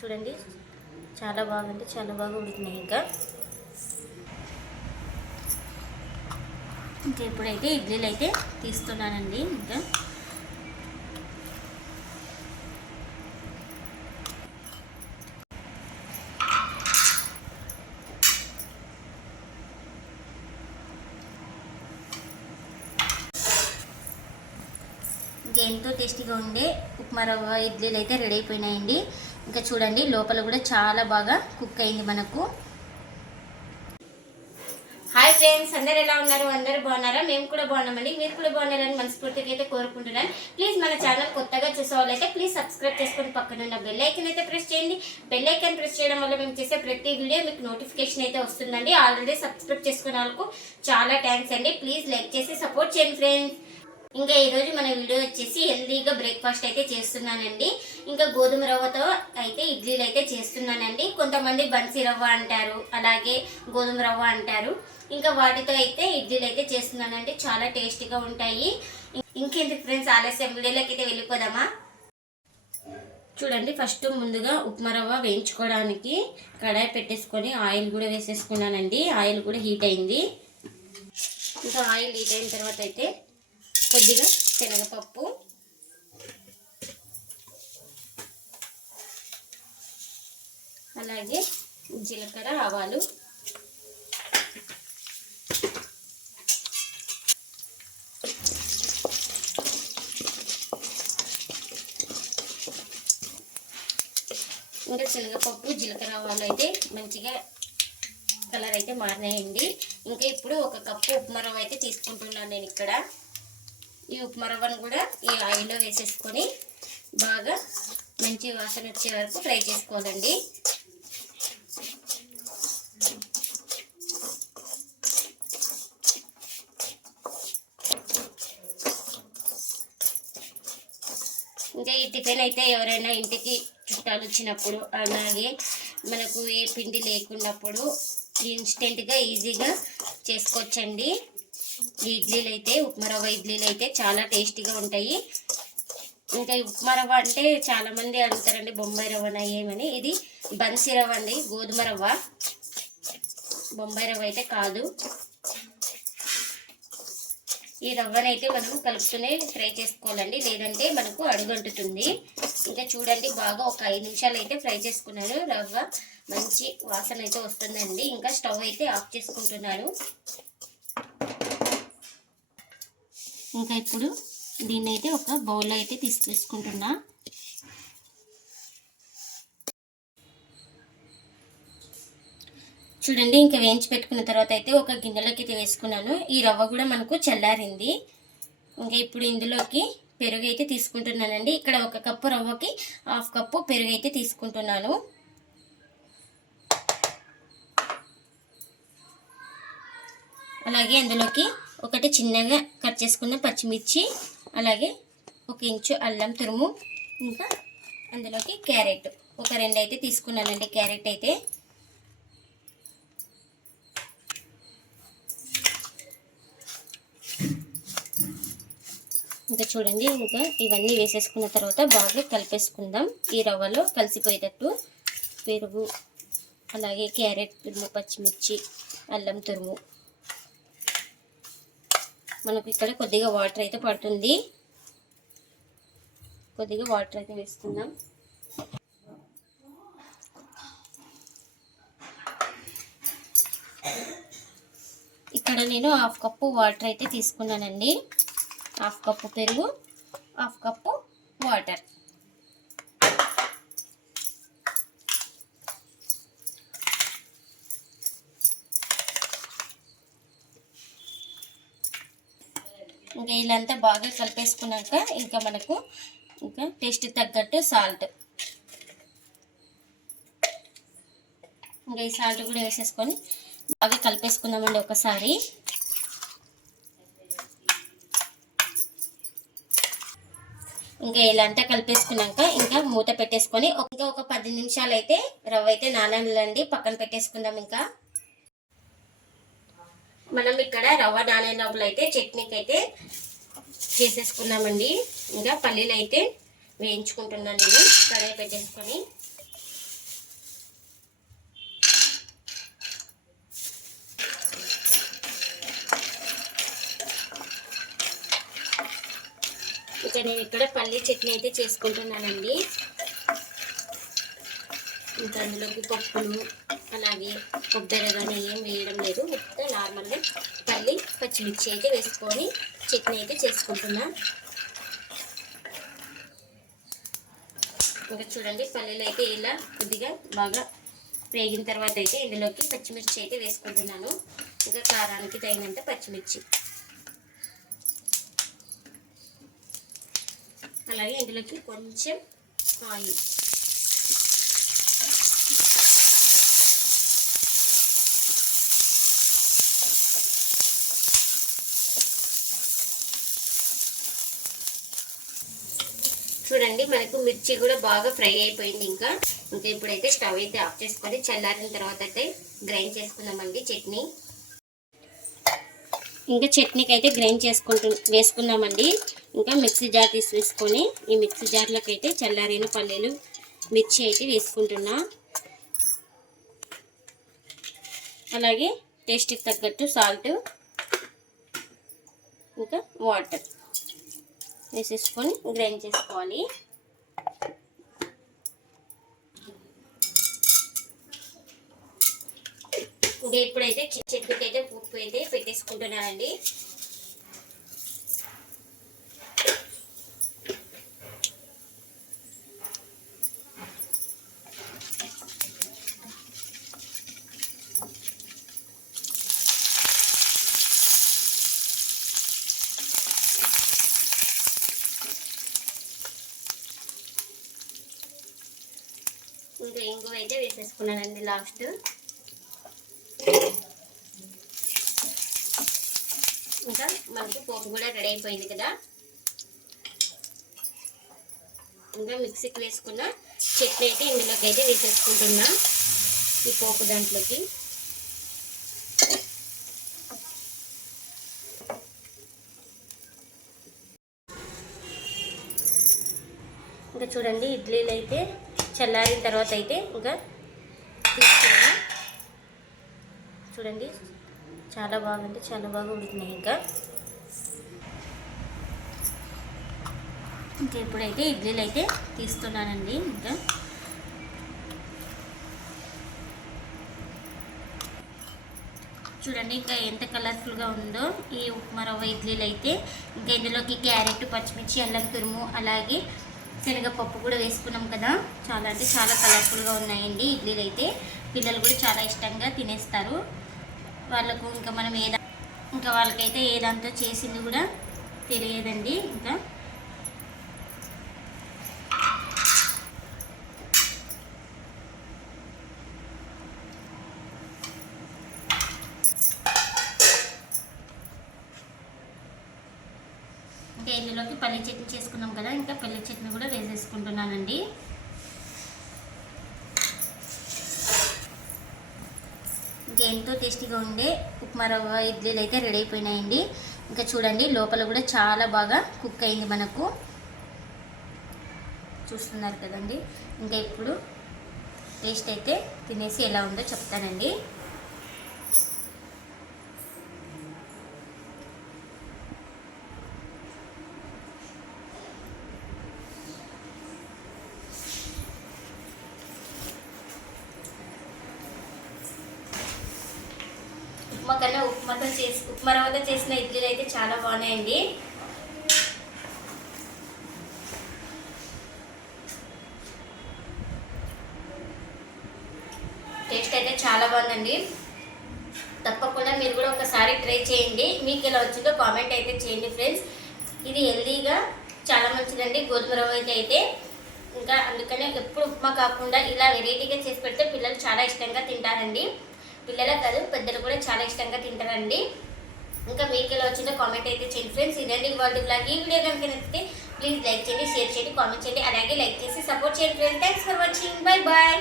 చూడండి. చాలా బాగుంది చాలా బాగా ఉడికినాయి ఇంకా. ఇంకా ఇప్పుడైతే ఇడ్లీలు అయితే తీస్తున్నానండి ఇంకా. ఇంకా ఎంతో టేస్టీగా ఉండే ఉప్మా రవ్వ ఇడ్లీలు అయితే రెడీ అయిపోయినాయండి. ఇంకా చూడండి లోపల కూడా చాలా బాగా కుక్ అయింది మనకు. హాయ్ ఫ్రెండ్స్ అందరు ఎలా ఉన్నారు? అందరూ బాగున్నారా? మేము కూడా బాగున్నామండి. మీరు కూడా బాగున్నారని మనస్ఫూర్తిగా అయితే కోరుకుంటున్నాను. ప్లీజ్ మన ఛానల్ కొత్తగా చూసేవాళ్ళైతే ప్లీజ్ సబ్స్క్రైబ్ చేసుకొని పక్కన ఉన్న బెల్ ఐకన్ అయితే ప్రెస్ చేయండి. బెల్ ఐకన్ ప్రెస్ చేయడం వల్ల మేము చేసే ప్రతి వీడియో మీకు నోటిఫికేషన్ అయితే వస్తుందండి. ఆల్రెడీ సబ్స్క్రైబ్ చేసుకున్న వాళ్ళకు చాలా థ్యాంక్స్ అండి. ప్లీజ్ లైక్ చేసి సపోర్ట్ చేయండి ఫ్రెండ్స్ ఇంకా ఈరోజు మన వీడియో వచ్చేసి హెల్దీగా బ్రేక్ఫాస్ట్ అయితే చేస్తున్నానండి. ఇంకా గోధుమ రవ్వతో అయితే ఇడ్లీలు అయితే చేస్తున్నానండి. కొంతమంది బన్సీ రవ్వ అంటారు అలాగే గోధుమ రవ్వ అంటారు. ఇంకా వాటితో అయితే ఇడ్లీలు అయితే చేస్తున్నానండి. చాలా టేస్టీగా ఉంటాయి. ఇంకెందుకు ఫ్రెండ్స్ ఆలస్యం వీడియోలోకి అయితే వెళ్ళిపోదామా? చూడండి ఫస్ట్ ముందుగా ఉప్మా రవ్వ వేయించుకోవడానికి కడాయి పెట్టేసుకొని ఆయిల్ కూడా వేసేసుకున్నానండి. ఆయిల్ కూడా హీట్ అయింది. ఇంకా ఆయిల్ హీట్ అయిన తర్వాత అయితే కొద్దిగా శనగపప్పు. అలాగే జీలకర్ర ఆవాలు. ఇంకా శనగపప్పు జీలకర్ర ఆవాలు అయితే మంచిగా కలర్ అయితే మారినాయండి. ఇంకా ఇప్పుడు ఒక కప్పు ఉప్మా రవ్వ అయితే తీసుకుంటున్నాను నేను ఇక్కడ. ఈ ఉప్మా రవ్వను కూడా ఈ ఆయిల్లో వేసేసుకొని బాగా మంచి వాసన వచ్చే వరకు ఫ్రై చేసుకోవాలండి. ఇంకా ఈ టిఫిన్ అయితే ఎవరైనా ఇంటికి చుట్టాలు వచ్చినప్పుడు అలాగే మనకు ఏ పిండి లేకున్నప్పుడు ఇన్స్టెంట్గా ఈజీగా చేసుకోవచ్చండి. ఈ ఇడ్లీలు అయితే ఉప్మా రవ్వ ఇడ్లీలు అయితే చాలా టేస్టీగా ఉంటాయి. ఇంకా ఈ ఉప్మా రవ్వ అంటే చాలా మంది అడుగుతారండి బొంబాయి రవ్వనా ఏమని. ఇది బన్సీ రవ్వ అండి గోధుమ రవ్వ. బొంబాయి రవ్వ అయితే కాదు. ఈ రవ్వనైతే మనం కలుపుతూనే ఫ్రై చేసుకోవాలండి లేదంటే మనకు అడుగంటుతుంది. ఇంకా చూడండి బాగా ఒక ఐదు నిమిషాలు అయితే ఫ్రై చేసుకున్నాను. రవ్వ మంచి వాసన అయితే వస్తుందండి. ఇంకా స్టవ్ అయితే ఆఫ్ చేసుకుంటున్నాను. ఇంకా ఇప్పుడు దీన్ని అయితే ఒక బౌల్లో అయితే తీసుకుంటున్నా చూడండి ఇంకా వేయించి పెట్టుకున్న తర్వాత అయితే ఒక గిన్నెలోకి అయితే వేసుకున్నాను. ఈ రవ్వ కూడా మనకు చల్లారింది. ఇంకా ఇప్పుడు ఇందులోకి పెరుగు అయితే తీసుకుంటున్నానండి. ఇక్కడ ఒక కప్పు రవ్వకి హాఫ్ కప్పు పెరుగు అయితే తీసుకుంటున్నాను. అలాగే అందులోకి ఒకటి చిన్నగా కట్ చేసుకున్న పచ్చిమిర్చి అలాగే ఒక ఇంచు అల్లం తురుము ఇంకా అందులోకి క్యారెట్. ఒక రెండు అయితే తీసుకున్నానండి క్యారెట్ అయితే. ఇంకా చూడండి ఇంకా ఇవన్నీ వేసేసుకున్న తర్వాత బాగా కలిపేసుకుందాం. ఈ రవ్వలో కలిసిపోయేటట్టు పెరుగు అలాగే క్యారెట్ తురుము పచ్చిమిర్చి అల్లం తురుము. మనకు ఇక్కడ కొద్దిగా వాటర్ అయితే పడుతుంది. కొద్దిగా వాటర్ అయితే వేసుకుందాం. ఇక్కడ నేను హాఫ్ కప్పు వాటర్ అయితే తీసుకున్నానండి. హాఫ్ కప్పు పెరుగు హాఫ్ కప్పు వాటర్. ఇంకా ఇలాంతా బాగా కలిపేసుకున్నాక ఇంకా మనకు ఇంకా టేస్ట్ తగ్గట్టు సాల్ట్. ఇంకా ఈ సాల్ట్ కూడా వేసేసుకొని బాగా కలిపేసుకుందామండి ఒకసారి. ఇంకా ఇలా అంతా కలిపేసుకున్నాక ఇంకా మూత పెట్టేసుకొని ఇంకా ఒక పది నిమిషాలు అయితే రవ్వ అయితే నానాలండి పక్కన పెట్టేసుకుందాం ఇంకా. మనం ఇక్కడ రవ్వ నానే లోపల అయితే చట్నీకి అయితే చేసేసుకున్నామండి ఇంకా పల్లీలు అయితే వేయించుకుంటున్నాను నేను కడాయి పెట్టేసుకొని. ఇక్కడ నేను ఇక్కడ పల్లీ చట్నీ అయితే చేసుకుంటున్నానండి. ఇంకా అందులోకి పప్పులు అలాగే కొబ్బరి కానీ ఏం వేయడం లేదు. ఉత్త నార్మల్గా పల్లి పచ్చిమిర్చి అయితే వేసుకొని చట్నీ అయితే చేసుకుంటున్నా. ఇంకా చూడండి పల్లీలు అయితే ఇలా కొద్దిగా బాగా వేగిన తర్వాత అయితే ఇందులోకి పచ్చిమిర్చి అయితే వేసుకుంటున్నాను. ఇంకా కారానికి తగినంత పచ్చిమిర్చి. అలాగే ఇందులోకి కొంచెం ఆయిల్. చూడండి మనకు మిర్చి కూడా బాగా ఫ్రై అయిపోయింది ఇంకా. ఇంకా ఇప్పుడైతే స్టవ్ అయితే ఆఫ్ చేసుకొని చల్లారిన తర్వాత అయితే గ్రైండ్ చేసుకుందామండి చట్నీ. ఇంకా చట్నీకి అయితే గ్రైండ్ చేసుకుంటు వేసుకున్నామండి ఇంకా మిక్సీ జార్ తీసి ఈ మిక్సీ జార్లోకి అయితే చల్లారిన పల్లీలు మిర్చి అయితే వేసుకుంటున్నా. అలాగే టేస్ట్కి తగ్గట్టు సాల్ట్ ఇంకా వాటర్. వేసేసుకొని గ్రైండ్ చేసుకోవాలి. ఇంకా ఇప్పుడైతే చెట్టుకైతే చెట్టుకి అయితే అయితే పెట్టేసుకుంటున్నానండి. ఇంకా ఇంగువ అయితే వేసేసుకున్నానండి లాస్ట్. ఇంకా మనకి పోపు కూడా రెడీ అయిపోయింది కదా. ఇంకా మిక్సీకి వేసుకున్న చట్నీ అయితే ఇందులోకి అయితే వేసేసుకుంటున్నా. ఈ పోపు దాంట్లోకి. ఇంకా చూడండి ఇడ్లీలు అయితే చల్లారిన తర్వాత అయితే ఇంకా తీసుకున్నాను. చూడండి చాలా బాగుంది చాలా బాగా ఉడికినాయి ఇంకా. ఇంకా ఇప్పుడైతే ఇడ్లీలు అయితే తీస్తున్నానండి ఇంకా. చూడండి ఇంకా ఎంత కలర్ఫుల్గా ఉందో ఈ ఉప్మా రవ్వ ఇడ్లీలు అయితే. ఇంకా ఇందులోకి క్యారెట్ పచ్చిమిర్చి అల్లం తురుము అలాగే శనగపప్పు కూడా వేసుకున్నాం కదా. చాలా అంటే చాలా కలర్ఫుల్గా ఉన్నాయండి ఇడ్లీలు అయితే పిల్లలు కూడా చాలా ఇష్టంగా తినేస్తారు. వాళ్ళకు ఇంకా మనం ఏదా ఇంకా వాళ్ళకైతే ఏదంతా చేసింది కూడా తెలియదండి ఇంకా. ఇంకా పల్లి చట్నీ చేసుకున్నాం కదా ఇంకా పల్లి చట్నీ కూడా వేసేసుకుంటున్నానండి. ఇంకా ఎంతో టేస్టీగా ఉండే ఉప్మా రవ్వ ఇడ్లీలు అయితే రెడీ అయిపోయినాయండి. ఇంకా చూడండి లోపల కూడా చాలా బాగా కుక్ అయింది మనకు. చూస్తున్నారు కదండి. ఇంకా ఇప్పుడు టేస్ట్ అయితే తినేసి ఎలా ఉందో చెప్తానండి. ఉప్మా కన్నా ఉప్మాతో చేసి ఉప్మా రవ్వతో చేసిన ఇడ్లీలు అయితే చాలా బాగున్నాయండి. టేస్ట్ అయితే చాలా బాగుందండి. తప్పకుండా మీరు కూడా ఒకసారి ట్రై చేయండి. మీకు ఎలా వచ్చిందో కామెంట్ అయితే చేయండి ఫ్రెండ్స్. ఇది హెల్దీగా చాలా మంచిదండి. గోధుమ రవ్వ అయితే అయితే. ఇంకా అందుకనే ఎప్పుడు ఉప్మా కాకుండా ఇలా వెరైటీగా చేసి పెడితే పిల్లలు చాలా ఇష్టంగా తింటారండి. పిల్లలే కాదు పెద్దలు కూడా చాలా ఇష్టంగా తింటారండి. ఇంకా మీకు ఎలా వచ్చిందో కామెంట్ అయితే చేయండి ఫ్రెండ్స్ ఇదండి వరల్డ్ బ్లాగ్ ఈ వీడియో కనుక నచ్చితే ప్లీజ్ లైక్ చేయండి షేర్ చేయండి కామెంట్ చేయండి. అలాగే లైక్ చేసి సపోర్ట్ చేయండి friends thanks for watching bye bye